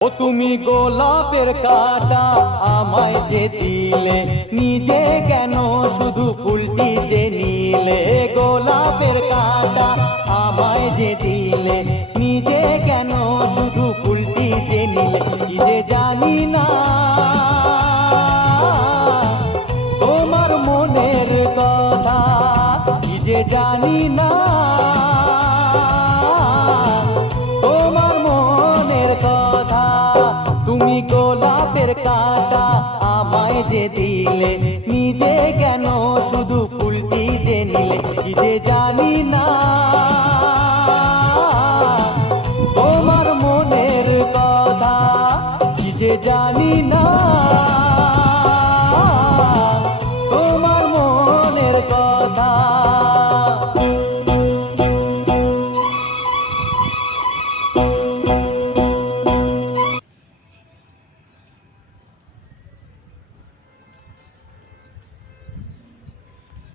ও তুমি গোলাপের কাঁটা আমায় যে দিলে, নিজে কেন শুধু ফুলটি যে নিলে? গোলাপের কাঁটা আমায় যে দিলে, নিজে কেন শুধু ফুলটি যে নিলে? কি যে জানি না তোমার মনের কথা, কি যে জানি না তোমার মনের কথা। তুমি গোলাপের কাঁটা আমায় যে দিলে, নিজে কেন শুধু ফুলটি যে নিলে? কি যে জানি না তোমার মনের কথা, কি যে জানি না।